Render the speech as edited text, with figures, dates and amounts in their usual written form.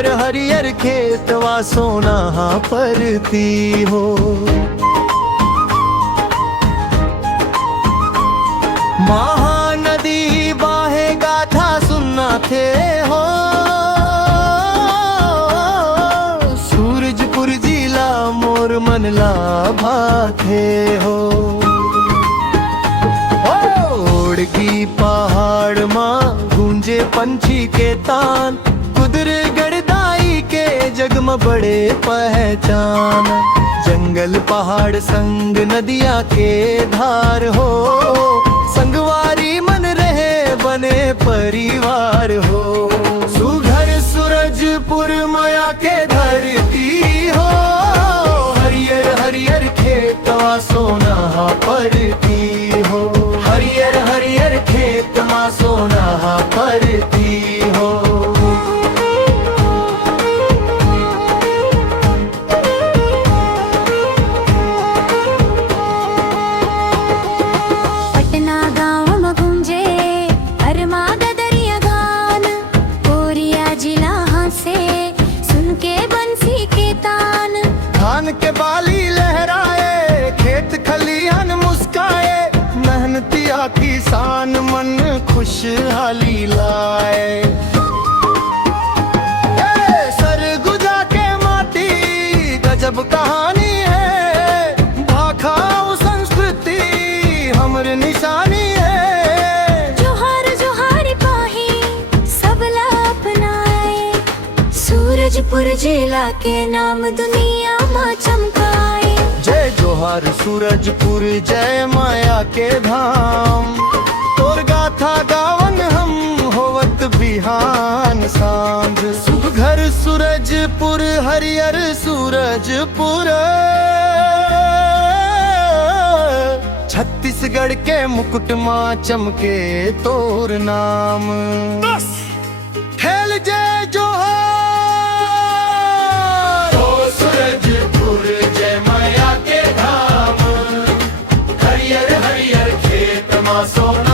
हरियर हरियर खेतवा सोना परती हो। महानदी बाहे गाथा सुनना थे हो। सूरजपुर जिला मोर मनला भाथे हो। ओढ़गी पहाड़ मां गूंजे पंछी के तान, कुदरे गड़दाई के जग में बड़े पहचान। जंगल पहाड़ संग नदिया के धार हो, संगवारी मन रहे बने परिवार हो। सुघर सूरजपुर माया के धरती हो, हरियर हरियर खेतवा सोना परती हो। हरियर हरियर खेतवा सोना परती हो। के बाली लहराए, खेत खलियान मुस्काए, मेहनतिया किसान मन खुशहाली लाए। सरगुजा के माटी गजब कहानी है, भाखाऊ संस्कृति हमर निशानी है। जोहार जोहार पाही सबला अपनाए, सूरजपुर जिला के नाम दुनिया में चमकाए। जय जोहार सूरजपुर जय माया के धाम, तोर गाथा गावन हम होवत बिहान सांझ। सुघर सूरजपुर हरियर सूरजपुर, छत्तीसगढ़ के मुकुट मां चमके तोर नाम। खेल जय जोहार सूरजपुर जय माया के धाम, हरियर हरियर खेत मां सोना